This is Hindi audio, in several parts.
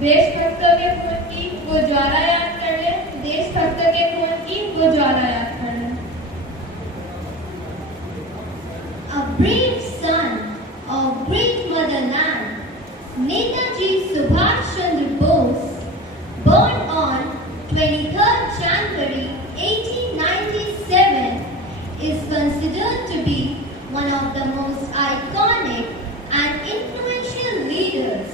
देशभक्तों के खून की वो ज्वाला याद कर ले, देशभक्तों के खून की वो ज्वाला याद कर ले। A brave son of great motherland, Netaji Subhash Chandra Bose, born on 23rd January 1897, is considered to be one of the most iconic and influential leaders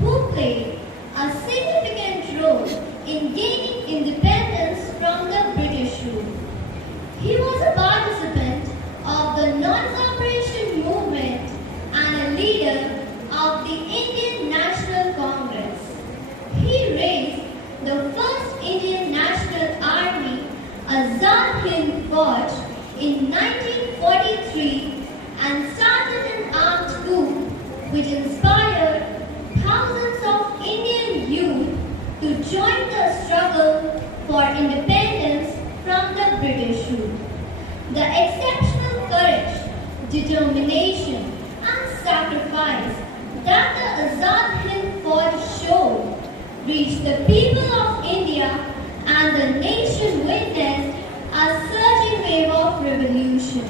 who played a significant role in gaining independence from the British rule. He was a participant of the non-cooperation movement and a leader of the Indian National Congress. He raised the first Indian National Army, Azad Hind Fauj, in 1943 and started an armed coup which inspired thousands of Indian youth to join the struggle for independence from the British rule. The exceptional courage, determination and sacrifice that the Azad Hind Fauj showed reached the people of India and the nation witnessed a surging wave of revolution.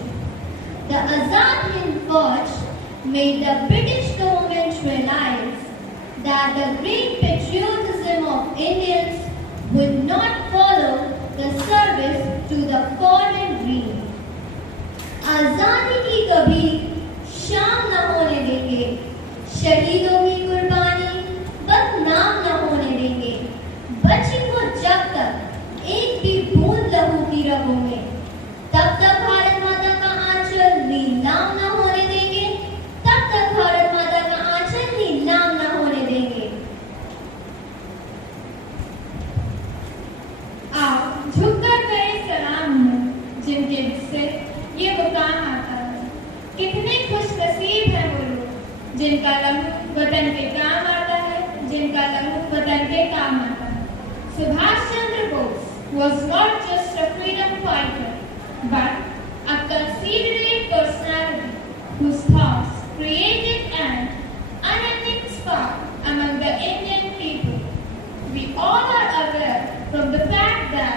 The Azad Hind Fauj made the British government realize that the great patriotism of Indians would not follow the service to the foreign dream. आजादी की कभी शाम न होने देंगे, शहीदों की कुर्बानी बदनाम न होने देंगे, बची वो जब तक एक भी बूंद लहू की रगों में, तब तक भारत माता का आंचल नीलाम न होने देंगे, तब तक भारत माता का आंचल नीलाम न होने देंगे। आप झुककर करें सलाम जिनके से ये मुकाम आता है। कितने खुशनसीब हैं वो लोग जिनका लहू वतन के काम आता है, जिनका लहू वतन के काम आता है। Subhash Chandra Bose was not just a freedom fighter, but a considerate personality whose thoughts created an unending spark among the Indian people. We all are aware from the fact that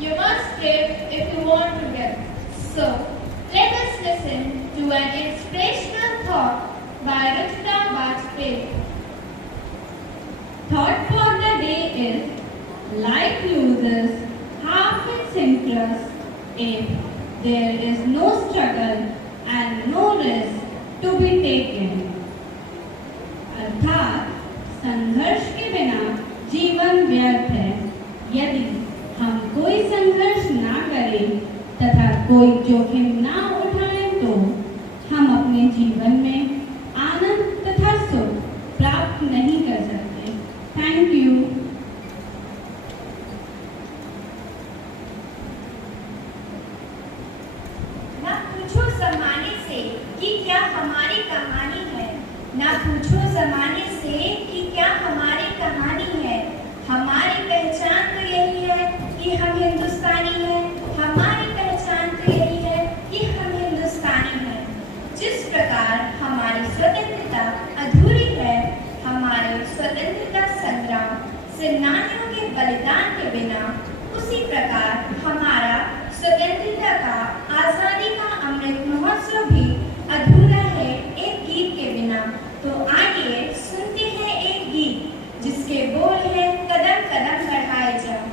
you must live if you want to live. So, let us listen to an inspirational thought by Ruchita Vajpayee. Thought for the day is, life loses half its interest if there is no struggle and no risk to be taken. अर्थात संघर्ष के बिना जीवन व्यर्थ है। यदि हम कोई संघर्ष ना करें तथा कोई जोखिम ना उठाएं तो हम अपने जीवन में आनंद तथा सुख प्राप्त नहीं कर सकते। Thank you. ना पूछो जमाने से कि क्या हमारी कहानी है, ना पूछो जमाने से कि क्या हमारी कहानी है। हमारी पहचान तो यही है कि हम हिंदुस्तानी हैं, हमारी पहचान तो यही है कि हम हिंदुस्तानी हैं। जिस प्रकार हमारी स्वतंत्रता अधूरी है, हमारे स्वतंत्रता संग्राम सेनानियों के बलिदान के बिना, उसी प्रकार हमारा स्वतंत्रता का, आजादी का अमृत महोत्सव भी अधूरा है एक गीत के बिना। तो आइए सुनते हैं एक गीत जिसके बोल है, कदम कदम बढ़ाए जाओ।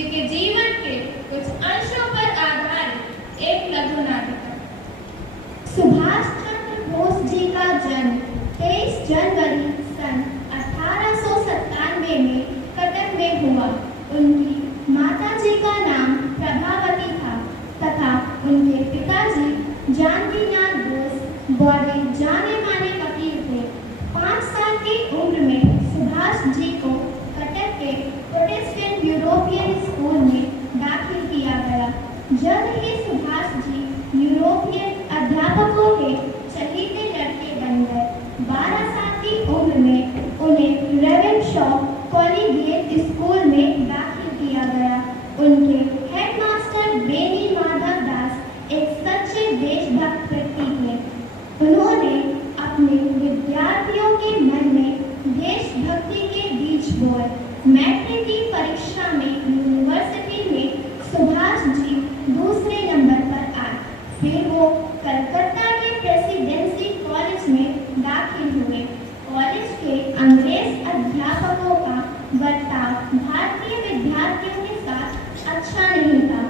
जी के जीवन के कुछ अंशों पर आधारित एक लघु नाटिका। सुभाष चंद्र बोस जी का जन्म 23 जनवरी सन 1897 में कटक में हुआ। उनकी माता जी का नाम प्रभावती था तथा उनके पिताजी जानकीनाथ बोस बड़े जाने माने वकील थे। 5 साल की उम्र में सुभाष जी को कटक के प्रोटेस्टेंट यूरोपियन स्कूल में दाखिल किया गया। जल्द ही सुभाष जी यूरोपियन अध्यापकों के चहीते लड़के बन गए। 12 साल की उम्र में उन्हें रेवेनशॉ कॉलेजिएट स्कूल में दाखिल किया गया। उनके हेडमास्टर बेनी माधव दास एक सच्चे देशभक्त व्यक्ति थे। उन्होंने अपने विद्यार्थियों के मन में देशभक्ति के बीज बोए। मैट्रिक की परीक्षा में यूनिवर्सिटी में सुभाष जी दूसरे नंबर पर आए। फिर वो कलकत्ता के प्रेसिडेंसी कॉलेज में दाखिल हुए। कॉलेज के अंग्रेज अध्यापकों का बर्ताव भारतीय विद्यार्थियों के साथ अच्छा नहीं था।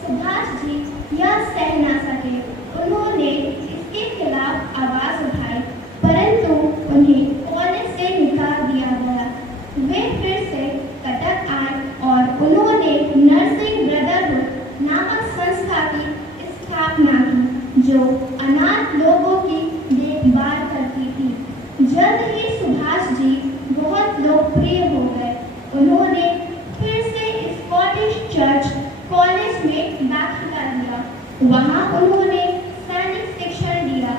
सुभाष जी यह सह न सके। उन्होंने इसके खिलाफ आवाज उठाई, परंतु उन्हें कॉलेज से निकाल दिया गया। वे फिर से कटक आए और उन्होंने नर्सिंग ब्रदरहुड नामक संस्था की स्थापना की, जो अनाथ लोगों की देखभाल करती थी। जल्द ही सुभाष जी बहुत लोकप्रिय हो गए। उन्होंने फिर से स्कॉटिश चर्च कॉलेज में दाखिला लिया। वहां उन्होंने सैनिक शिक्षण लिया।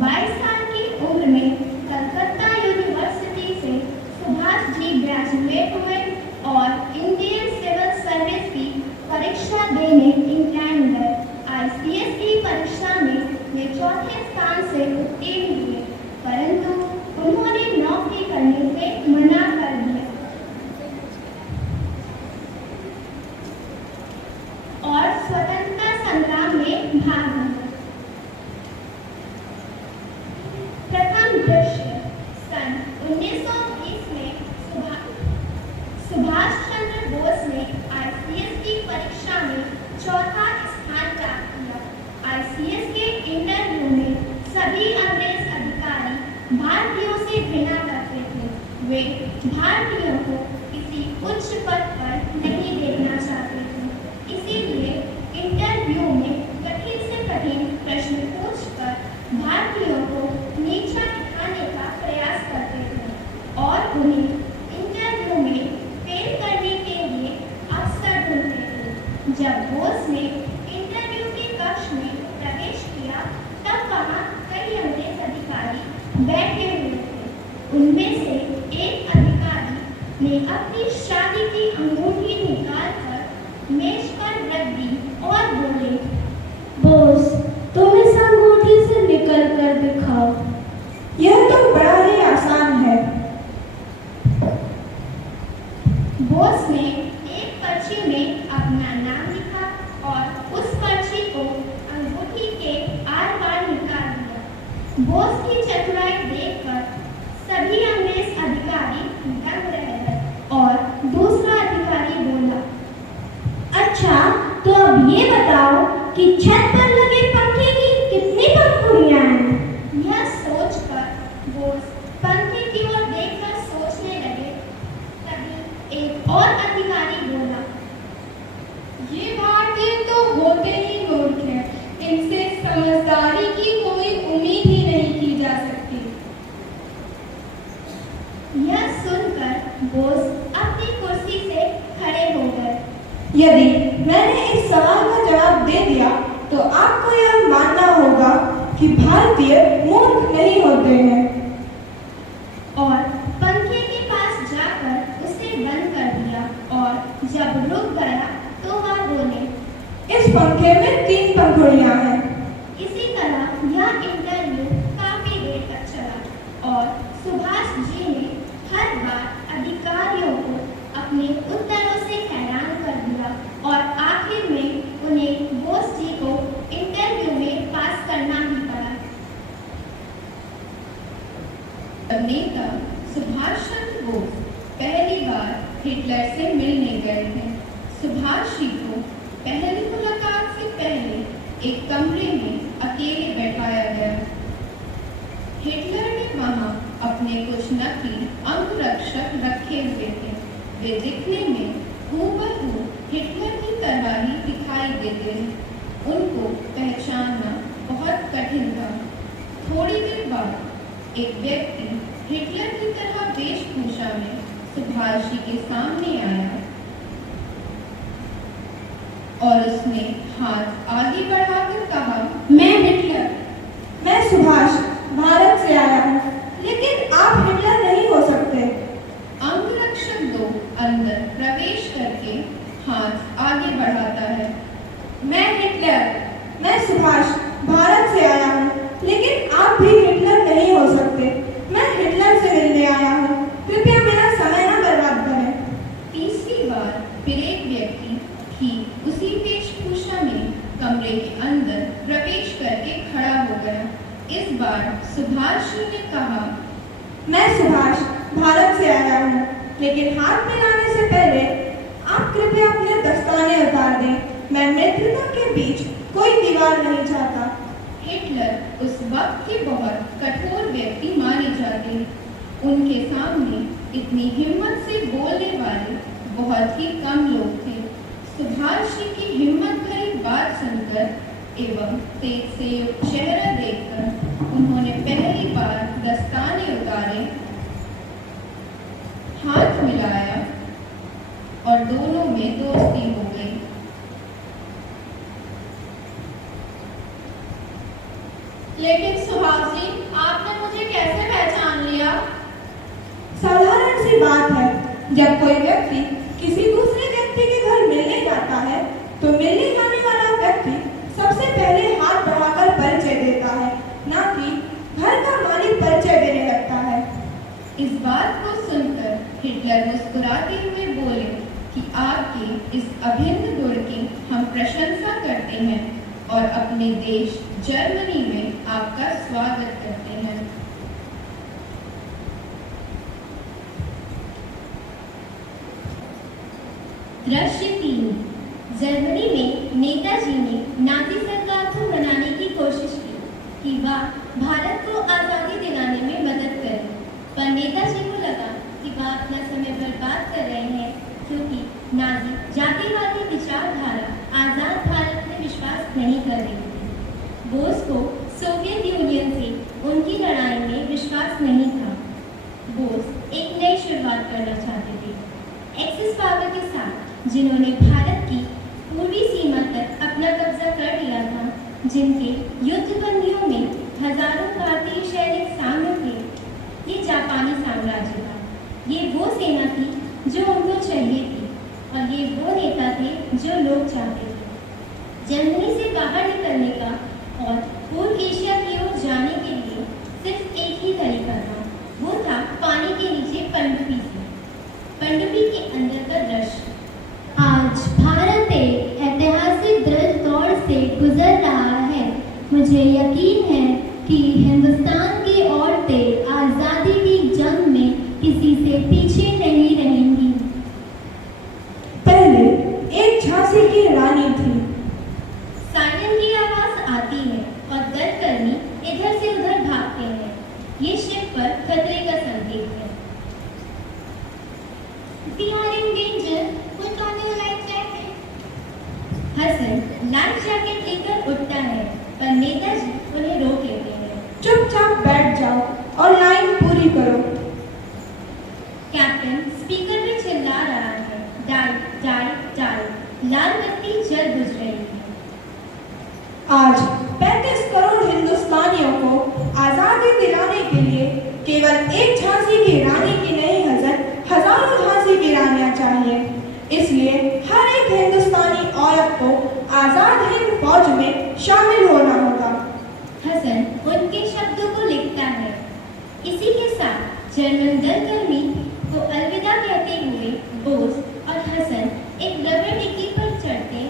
22 साल की उम्र में कलकत्ता यूनिवर्सिटी से सुभाष जी ग्रेजुएट हुए और इंडियन सिविल सर्विस की परीक्षा देने इंग्लैंड गए। ICS की परीक्षा में वे चौथे स्थान से उत्तीर्ण हुए, परंतु उन्होंने नौकरी करने से मना कर दिया और स्वतंत्रता संग्राम में भाग लिया। प्रथम दृश्य सन 1920 में सुभाष चंद्र बोस ने ICS की परीक्षा में चौथा स्थान प्राप्त किया। ICS के इंटरव्यू में सभी अंग्रेज अधिकारी भारतीयों से घृणा करते थे। वे भारतीयों को किसी उच्च पद पर नहीं देखना चाहते थे। इसीलिए इंटरव्यू में कठिन से कठिन प्रश्न पूछकर भारतीयों को नीचा दिखाने का प्रयास करते थे और उन्हें इंटरव्यू में फेल करने के लिए अवसर ढूंढते थे। जब बोस ने इंटरव्यू के कक्ष में प्रवेश किया, तब वहां कई अंग्रेज अधिकारी बैठे हुए थे। उनमें से एक अधिकारी ने अपनी शादी की अंगूठी निकालकर मेज पर रख दी और बोले, बोस, तुम इस अंगूठी से निकल कर दिखाओ। यह तो बड़ा ही आसान है। बोस ने एक पर्ची में अपना नाम लिखा और उस पर्ची को अंगूठी के आर पार निकाल दिया। बोस की चतुराई देखकर सभी अंग्रेज अधिकारी दंग रह गए और दूसरा अधिकारी बोला, अच्छा, तो अब ये बताओ कि छत पर लगे पंखे की कितनी पंखुड़ियां हैं? यह सोचकर बोस पंखे की ओर देखकर सोचने लगे। तभी एक और अधिकारी बोला, ये भारतीय तो होते ही मूर्ख हैं। इनसे समझदारी की कोई उम्मीद ही नहीं की जा सकती। यह सुनकर बोस अपनी कुर्सी से खड़े हो गए। यदि मैंने इस सवाल का जवाब दे दिया तो आपको यह मानना होगा कि भारतीय मूर्ख नहीं होते हैं। और पंखे के पास जाकर उसे बंद कर दिया और जब रुक गया तो वह बोले, इस पंखे में 3 पंखुड़ियां हैं। इसी तरह यह इंटरव्यू काफी देर तक चला और सुभाष जी ने हर बार अधिकारियों को अपने उत्तरों से हैरान कर दिया और आखिर में उन्हें बोस जी को इंटरव्यू में पास करना ही पड़ा। नेता सुभाष चंद्र बोस पहली बार हिटलर से मिलने गए थे। सुभाष गई। उनको पहचानना बहुत कठिन था। थोड़ी देर बाद एक व्यक्ति हिटलर की तरह वेशभूषा में सुभाष जी के सामने आया और उसने हाथ आगे बढ़ाकर कहा, मैं हिटलर, मैं सुभाष भारत से आया हूँ, लेकिन आप हिटलर नहीं हो सकते। अंगरक्षक 2 अंदर प्रवेश करके हाथ आगे बढ़ाता है। मैं हिटलर, मैं सुभाष भारत से आया हूँ, लेकिन आप भी हिटलर नहीं हो सकते। मैं हिटलर से मिलने आया हूँ, कृपया मेरा समय न बर्बाद करें। तीसरी बार फिर एक व्यक्ति ठीक उसी वेशभूषा में कमरे के अंदर प्रवेश करके खड़ा हो गया। इस बार सुभाष जी ने कहा, मैं सुभाष भारत से आया हूँ, लेकिन हाथ मिलाने से पहले आप कृपया अपने दस्ताने उतार दें। मैं मित्रता के बीच कोई दीवार नहीं चाहता। हिटलर उस वक्त के बहुत कठोर व्यक्ति माने जाते। उनके सामने इतनी हिम्मत से बोलने वाले बहुत ही कम लोग थे। सुभाष जी की हिम्मत भरी बात सुनकर एवं तेज से युक्त चेहरा देखकर उन्होंने पहली बार दस्ताने उतारे, हाथ मिलाया और दोनों में दोस्ती हो गई। लेकिन सुभाष जी, आपने मुझे कैसे पहचान लिया? साधारण सी बात है, जब कोई व्यक्ति किसी दूसरे व्यक्ति के घर मिलने जाता है तो मिलने जाने वाला व्यक्ति सबसे पहले हाथ बढ़ाकर परिचय देता है, ना कि घर का मालिक परिचय देने लगता है। इस बात को सुनकर हिटलर मुस्कुराते हुए बोले कि आपके इस अभिन्न गुण की हम प्रशंसा करते हैं और अपने देश जर्मनी में आपका स्वागत करते हैं। दृश्य 3। जर्मनी में नेताजी ने नाजी सरकार को मनाने की कोशिश की कि वह भारत को आज़ादी दिलाने में मदद करें, पर नेताजी को लगा कि वह अपना समय बर्बाद कर रहे हैं, क्योंकि नाजी जातिवादी विचारधारा आज़ाद भारत में विश्वास नहीं कर रही थी। बोस को सोवियत यूनियन से उनकी लड़ाई में विश्वास नहीं था। बोस एक नई शुरुआत करना चाहते थे, एक्सिस पावर के साथ, जिन्होंने भारत की पूर्वी सीमा तक अपना कब्जा कर लिया था, जिनके युद्धबंदियों में हजारों भारतीय सैनिक शामिल थे। ये जापानी साम्राज्य था, ये वो सेना थी जो उनको चाहिए थी, और ये वो नेता थे जो लोग चाहते थे। जर्मनी से बाहर निकलने का और पूर्व एशिया की ओर जाने के लिए सिर्फ एक ही तरीका था, वो था पानी के नीचे पनडुब्बी से। पनडुब्बी के अंदर का दृश्य। आज भारत एक ऐतिहासिक दौर से गुजर रहा है। मुझे यकीन है कि हिंदुस्तान की औरतें आज़ादी की जंग में किसी से पीछे नहीं रहेंगी। पहले एक झांसी की रानी थी। सायरन की आवाज आती है और दलकर्मी इधर से उधर भागते हैं। ये शिप पर खतरे का संकेत है। We are in danger. Put on your life jacket. Hasan life jacket लेकर उठता है, पर नेताजी उन्हें रोक लेते हैं। चुपचाप बैठ जाओ और लाइन पूरी करो। कैप्टन स्पीकर में चिल्ला रहा है, डाई डाई डाई। लाल बत्ती जल बुझ रही है। आज 35 करोड़ हिंदुस्तानियों को आजादी दिलाने के लिए केवल एक झांसी की रानी की नहीं हजारों झांसी की रानियां चाहिए। इसलिए हर एक हिंदुस्तानी औरत को आजाद हिंद फौज में शामिल होना होगा। हसन उनके शब्दों को लिखता है। इसी के साथ जर्मन दलकर्मी को अलविदा कहते हुए बोस और हसन एक रबर डिग्गी पर चढ़ते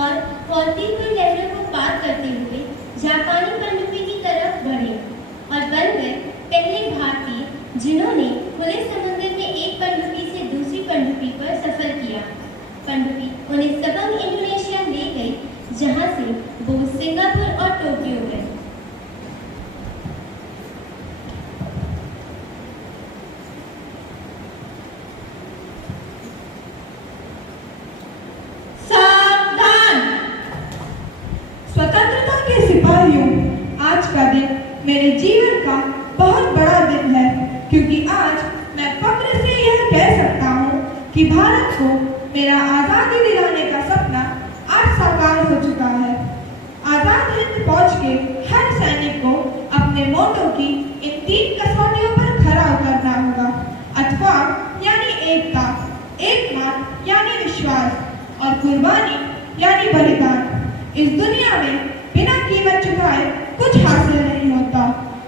और फौलती हुई लहरों को पार करते हुए जापानी पनडुब्बी की तरफ बढ़े और बन गए पहले भारतीय जिन्होंने खुले समुद्र में एक पनडुब्बी से दूसरी पनडुब्बी पर सफर किया। पनडुब्बी उन्हें सबंग इंडोनेशिया ले गई, जहां से बोस सिंगापुर और टोक्यो गए। सावधान! भाइयों, आज का दिन मेरे जीवन का बहुत बड़ा दिन है, क्योंकि आज मैं फख्र से यह कह सकता हूँ कि भारत को मेरा आज़ादी दिलाने का सपना आज साकार हो चुका है। आज़ाद हिंद फौज के हर सैनिक को अपने मोटो की इन 3 कसौटियों पर खरा उतरना होगा। अथवा यानी एकता, एकमत यानी विश्वास और कुर्बानी यानी बलिदान। इस दुनिया में बिना कीमत चुकाए कुछ हासिल नहीं होता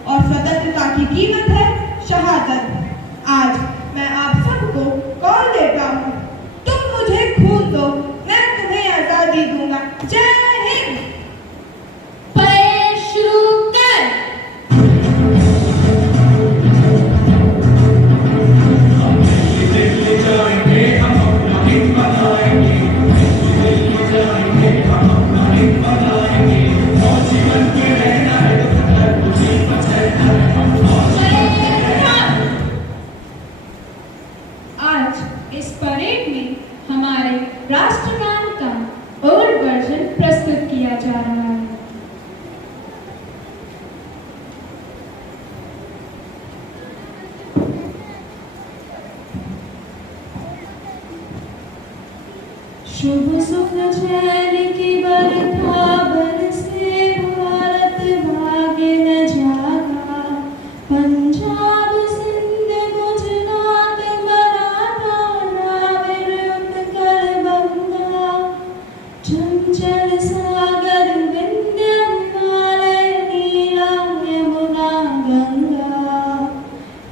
और स्वतंत्रता की कीमत है शहादत। आज मैं आप सबको कॉल देता हूँ, तुम मुझे खून दो, मैं तुम्हें आजादी दूंगा। जय हिंद। परेड शुरू कर। आज इस परेड में हमारे राष्ट्रगान का ओल्ड वर्जन प्रस्तुत किया जा रहा है। शुभ सुख चैन की बरखा बरसे, भारत भाग्य न जागा। पंजाब सिंध गुजरात मराठा द्राविड़ उत्कल बंगा। चंचल सागर विंध्य हिमालय नीला यमुना गंगा।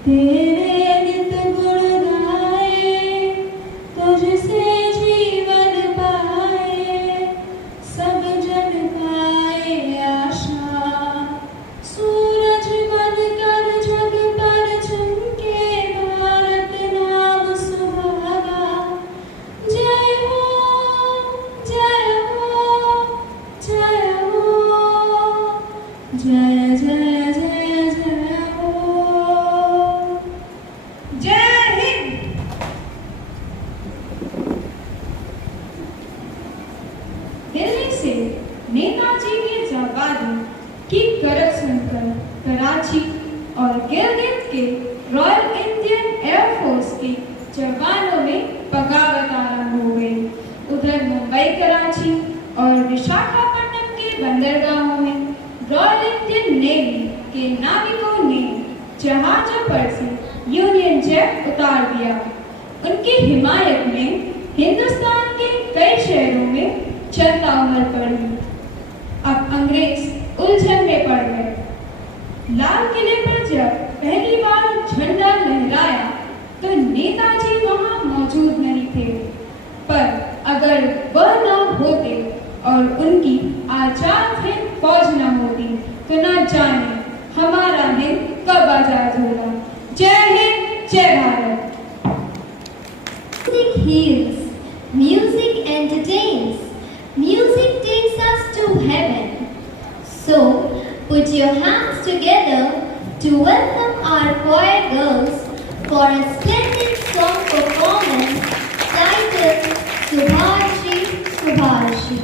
तेरे नित गुण गाए, तुझसे जीवन पाए, सब जन पाए आशा। सूरज बनकर जग पर चमके, भारत नाम सुहागा। जय हो, जय हो, जय हो, जय जय जय जय हो। जय हिंद। दिल्ली से नेताजी के जवानों की गरज सुनकर कराची और गिलगित के रॉयल इंडियन एयरफोर्स के जवानों में बगावत आरंभ हो गई। उधर मुंबई, कराची और विशाखापट्टनम के बंदरगाहों में रॉयल इंडियन नेवी के नाविकों ने जहाजों पर से यूनियन जैक उतार दिया। उनकी हिमायत में हिंदुस्तान के कई शहरों में जनता उमड़ पड़ी। अब अंग्रेज उलझन में पड़ गए। लाल किले पर जब पहली बार झंडा लहराया तो नेताजी वहां मौजूद नहीं थे, पर अगर वह न होते और उनकी आजाद हिंद फौज न होती तो न जाने हमारा हिंद कब आजाद होगा। जय हिंद, जय Bharat. Music heals, music entertains, music takes us to heaven. So, put your hands together to welcome our choir girls for a splendid song performance titled Subhashi Subhashi.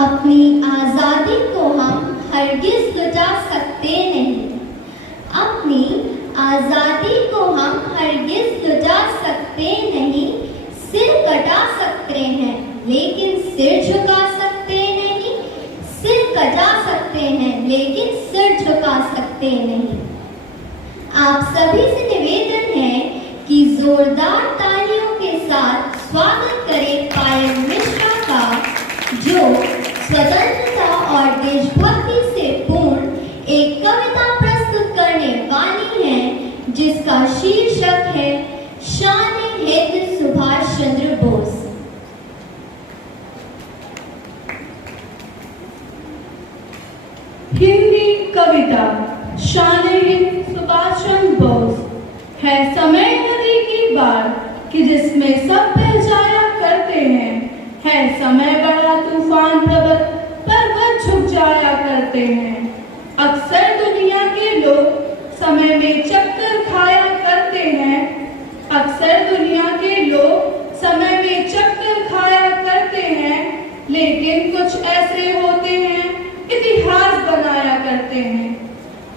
अपनी आज़ादी को हम हरगिज़ लुटा सकते नहीं। अपनी आज़ादी को हम हरगिज़ लुटा सकते नहीं। सिर कटा सकते हैं लेकिन सिर झुका सकते नहीं। सिर कटा सकते हैं लेकिन सिर झुका सकते नहीं। आप सभी से निवेदन है कि जोरदार तालियों के साथ स्वागत करें पायल मिश्रा का, जो स्वतंत्रता और देशभक्ति से पूर्ण एक कविता प्रस्तुत करने वाली हैं, जिसका शीर्षक है शान-ए-हिंद सुभाष चंद्र बोस। हिंदी कविता शान-ए-हिंद सुभाष चंद्र बोस है समय नदी की बाढ़ कि जिसमें सब बह जाया करते हैं। है समय बड़ा तूफान प्रबल पर्वत झुक जाया करते हैं। अक्सर दुनिया के लोग समय में चक्कर खाया करते हैं। अक्सर दुनिया के लोग समय में चक्कर खाया करते हैं, लेकिन कुछ ऐसे होते हैं इतिहास बनाया करते हैं।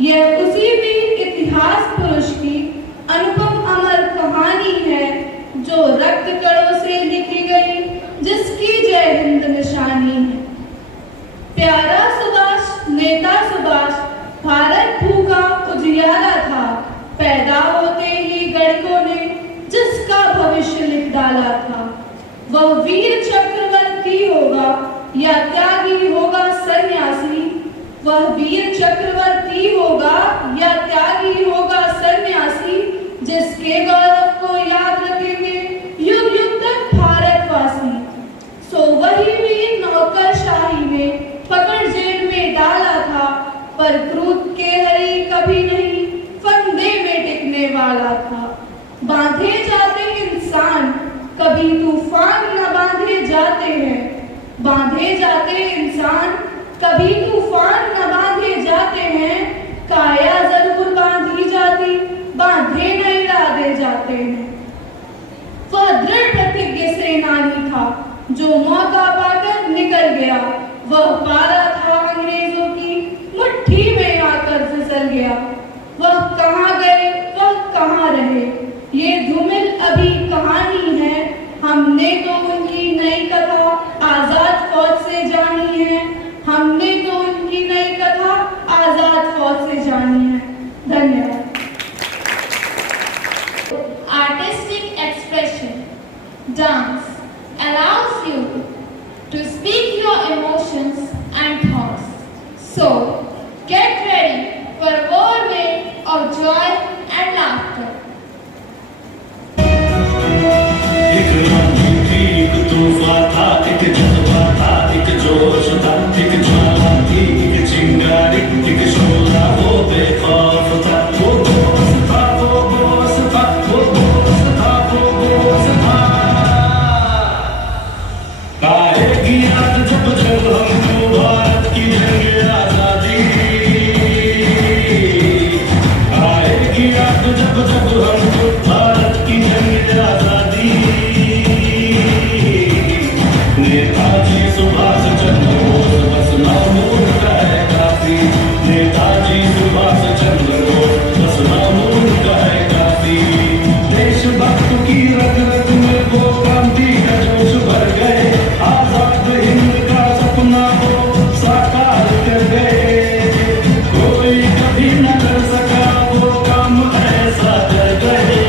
यह उसी वीर इतिहास पुरुष की अनुपम अमर कहानी है, जो रक्त कणों से लिखी गई, जिसकी जय हिंद निशानी है। प्यारा सुभाष, नेता सुभाष, भारत भूखा उजियारा था। पैदा होते ही गणिकों ने जिसका भविष्य लिख डाला था। वह वीर चक्रवर्ती होगा या त्यागी होगा सन्यासी। वह वीर चक्रवर्ती होगा या त्यागी होगा सन्यासी, जिसके गौरव को याद रखेंगे युग युग तक भारतवासी। सो वही वीर नौकरशाही में पकड़ जेल में डाला था, पर क्रूर के हरी कभी नहीं फंदे में टिकने वाला था। बांधे जाते इंसान कभी तूफान न बांधे जाते हैं। बांधे जाते इंसान कभी तूफान न बांधे जाते हैं। काया जरूर बांधी जाती, बांधे नहीं डाले जाते हैं। वह दृढ़ प्रतिज्ञ सेनानी था, जो मौका पाकर निकल गया। वह पारा था अंग्रेजों की मुट्ठी में आकर फिसल गया। वह कहाँ गए, वह कहाँ रहे, ये धूमिल अभी कहानी है। हमने तो उनकी नई कथा आजाद फौज से जानी है। हमने तो उनकी नई कथा आजाद फौज से जानी है। धन्यवाद। Artistic expression, dance, allows you to speak your emotions and thoughts. So, get ready for a whirlwind of joy and laughter. एक रानी थी, एक तूफान था, एक जज्बा था, एक जोश था, एक ज्वाला थी, एक चिंगारी, एक शोला, वो बेखौफ था। वो बोस था, वो बोस था, वो बोस था, वो बोस था। आएगी याद जब जब हमको भारत की जंग आजादी। आएगी याद जब जब हमको भारत की जंग आजादी। नेताजी सुभाष चंद्र बोस बस नाम उनका है काफी। नेताजी सुभाष चंद्र बोस बस नाम उनका है काफी। देशभक्त की रग रग में वो क्रांति का जोश भर गए। आजाद हिंद का सपना वो साकार कर गए। कोई कभी न कर सका वो काम ऐसा कर गए।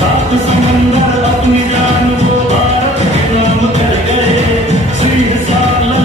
सात समंदर अपनी जान वो भारत के नाम कर गए। सिंह साला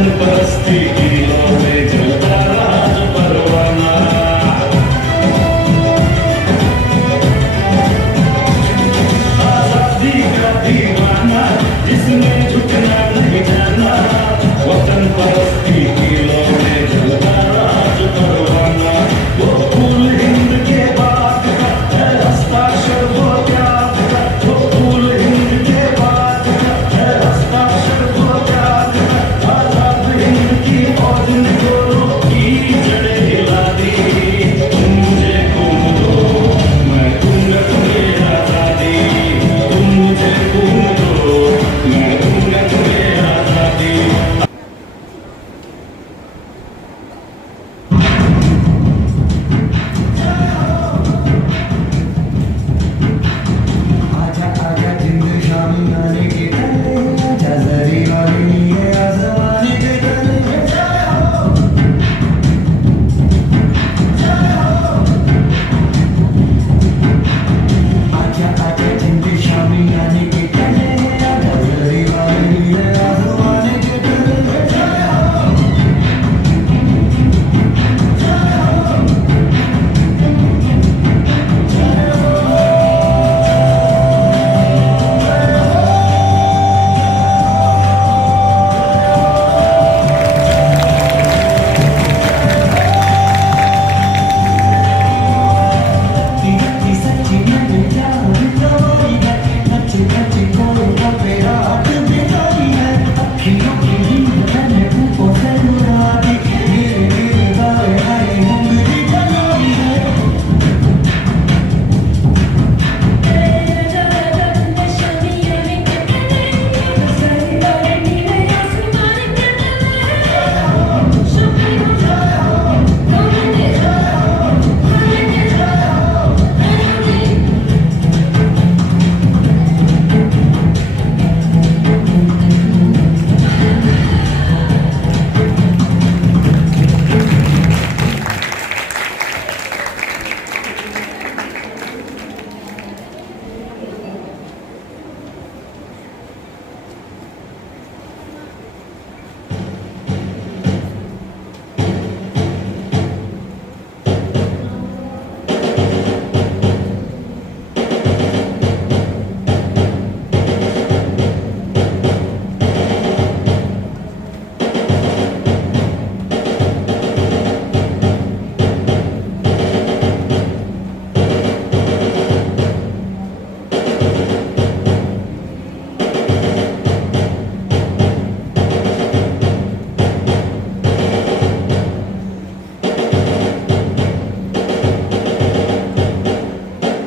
वतन परस्ती की लौ में